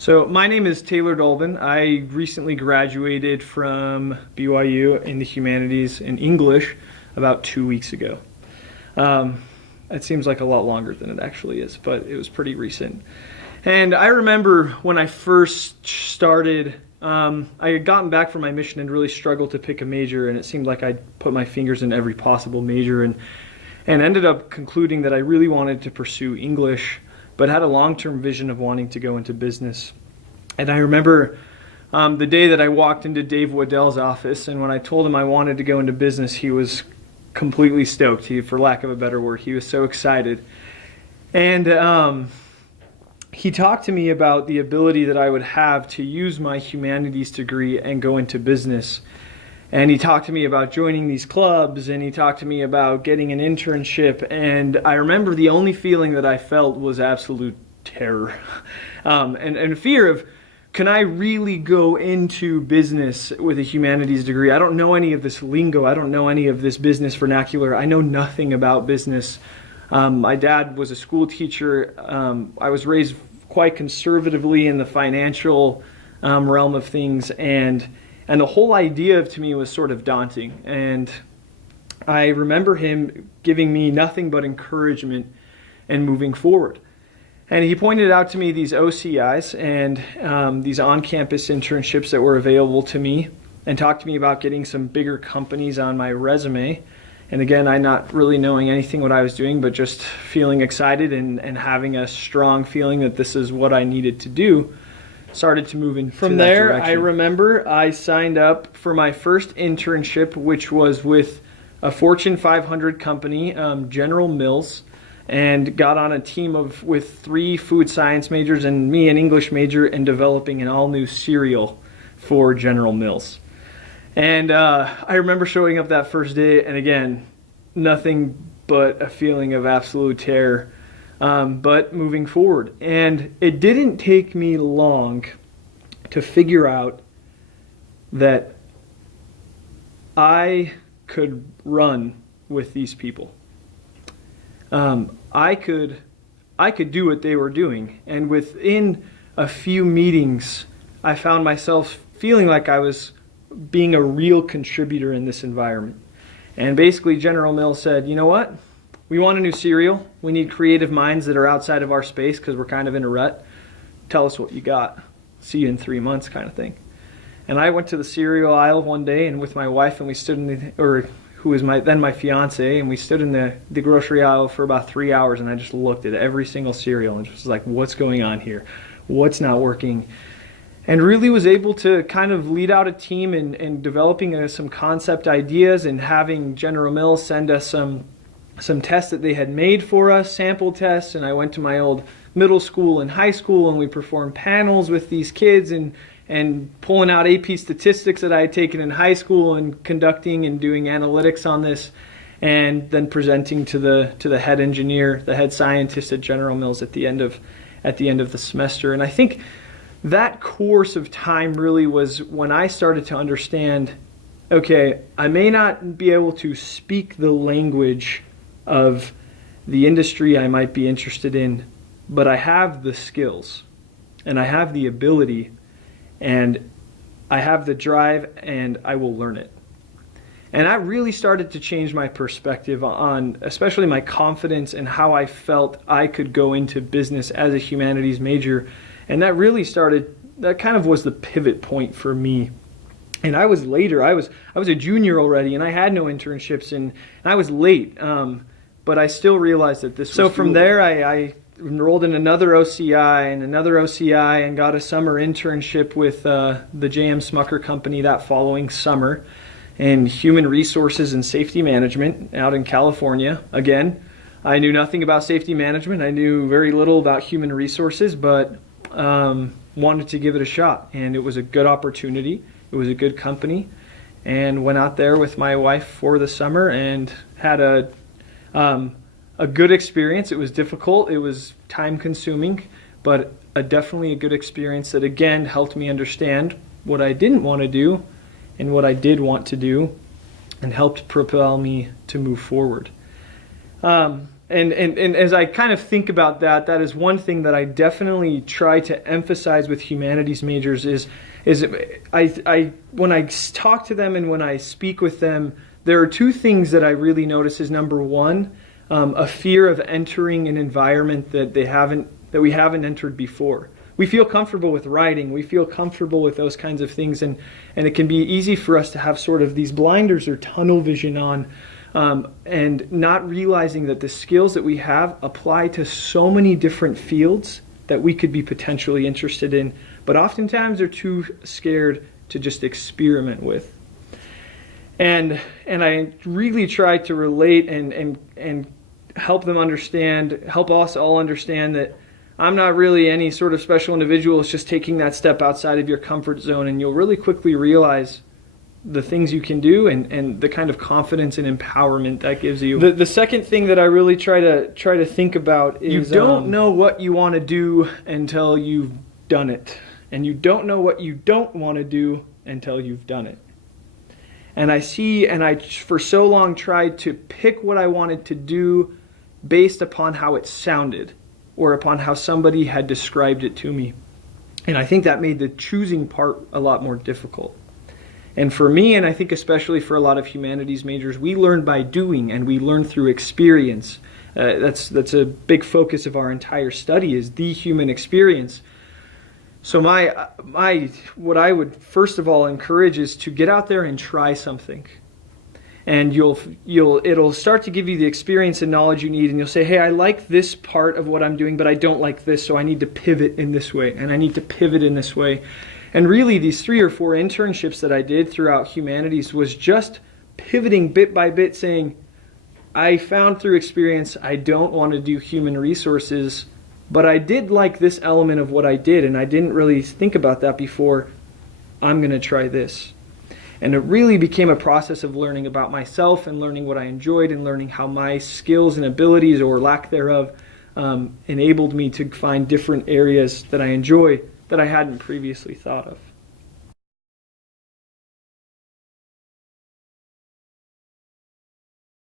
So my name is Taylor Dolbin. I recently graduated from BYU in the humanities in English about 2 weeks ago. It seems like a lot longer than it actually is, but it was pretty recent. And I remember when I first started, I had gotten back from my mission and really struggled to pick a major, and it seemed like I'd put my fingers in every possible major and ended up concluding that I really wanted to pursue English, but had a long-term vision of wanting to go into business. And I remember the day that I walked into Dave Waddell's office, and when I told him I wanted to go into business, he was completely stoked, for lack of a better word. He was so excited. And he talked to me about the ability that I would have to use my humanities degree and go into business. And he talked to me about joining these clubs, and he talked to me about getting an internship. And I remember the only feeling that I felt was absolute terror and fear of, can I really go into business with a humanities degree? I don't know any of this lingo. I don't know any of this business vernacular. I know nothing about business. My dad was a school teacher. I was raised quite conservatively in the financial realm of things, and the whole idea to me was sort of daunting. And I remember him giving me nothing but encouragement and moving forward. And he pointed out to me these OCIs and these on-campus internships that were available to me, and talked to me about getting some bigger companies on my resume. And again, I not really knowing anything what I was doing, but just feeling excited and having a strong feeling that this is what I needed to do, started to move in from there. I remember I signed up for my first internship, which was with a Fortune 500 company, General Mills, and got on a team with 3 food science majors and me, an English major, and developing an all-new cereal for General Mills. And I remember showing up that first day, and again, nothing but a feeling of absolute terror, but moving forward. And it didn't take me long to figure out that I could run with these people. I could do what they were doing, and within a few meetings, I found myself feeling like I was being a real contributor in this environment. And basically, General Mills said, you know what? We want a new cereal. We need creative minds that are outside of our space because we're kind of in a rut. Tell us what you got. See you in 3 months, kind of thing. And I went to the cereal aisle one day, and with my wife, and we stood in who was my fiance, and we stood in the grocery aisle for about 3 hours, and I just looked at every single cereal and just was like, what's going on here? What's not working? And really was able to kind of lead out a team in developing some concept ideas, and having General Mills send us some tests that they had made for us, sample tests. And I went to my old middle school and high school, and we performed panels with these kids, and pulling out AP statistics that I had taken in high school, and conducting and doing analytics on this, and then presenting to the head engineer, the head scientist at General Mills at the end of the semester. And I think that course of time really was when I started to understand, okay, I may not be able to speak the language of the industry I might be interested in, but I have the skills, and I have the ability, and I have the drive, and I will learn it. And that really started to change my perspective on especially my confidence and how I felt I could go into business as a humanities major. And that kind of was the pivot point for me. And I was a junior already, and I had no internships, and I was late. But I still realized that this was so. From there, I enrolled in another OCI and got a summer internship with the J.M. Smucker Company that following summer in human resources and safety management out in California. Again, I knew nothing about safety management. I knew very little about human resources, but wanted to give it a shot. And it was a good opportunity. It was a good company, and went out there with my wife for the summer and had a good experience. It was difficult. It was time consuming, but definitely a good experience that again helped me understand what I didn't want to do and what I did want to do, and helped propel me to move forward. And as I kind of think about that, that is one thing that I definitely try to emphasize with humanities majors is I when I talk to them and when I speak with them, there are two things that I really notice. Is number one, a fear of entering an environment that we haven't entered before. We feel comfortable with writing, we feel comfortable with those kinds of things, and it can be easy for us to have sort of these blinders or tunnel vision on. And not realizing that the skills that we have apply to so many different fields that we could be potentially interested in, but oftentimes they're too scared to just experiment with. And I really try to relate and help them understand, help us all understand that I'm not really any sort of special individual. It's just taking that step outside of your comfort zone, and you'll really quickly realize the things you can do and the kind of confidence and empowerment that gives you. The second thing that I really try to think about is you don't know what you want to do until you've done it. And you don't know what you don't want to do until you've done it. And I for so long tried to pick what I wanted to do based upon how it sounded or upon how somebody had described it to me. And I think that made the choosing part a lot more difficult. And for me, and I think especially for a lot of humanities majors, we learn by doing and we learn through experience. That's a big focus of our entire study, is the human experience. So what I would first of all encourage is to get out there and try something. And it'll start to give you the experience and knowledge you need, and you'll say, hey, I like this part of what I'm doing, but I don't like this, so I need to pivot in this way, and I need to pivot in this way. And really, these 3 or 4 internships that I did throughout humanities was just pivoting bit by bit, saying, I found through experience I don't want to do human resources, but I did like this element of what I did, and I didn't really think about that before. I'm going to try this. And it really became a process of learning about myself and learning what I enjoyed and learning how my skills and abilities, or lack thereof, enabled me to find different areas that I enjoy that I hadn't previously thought of.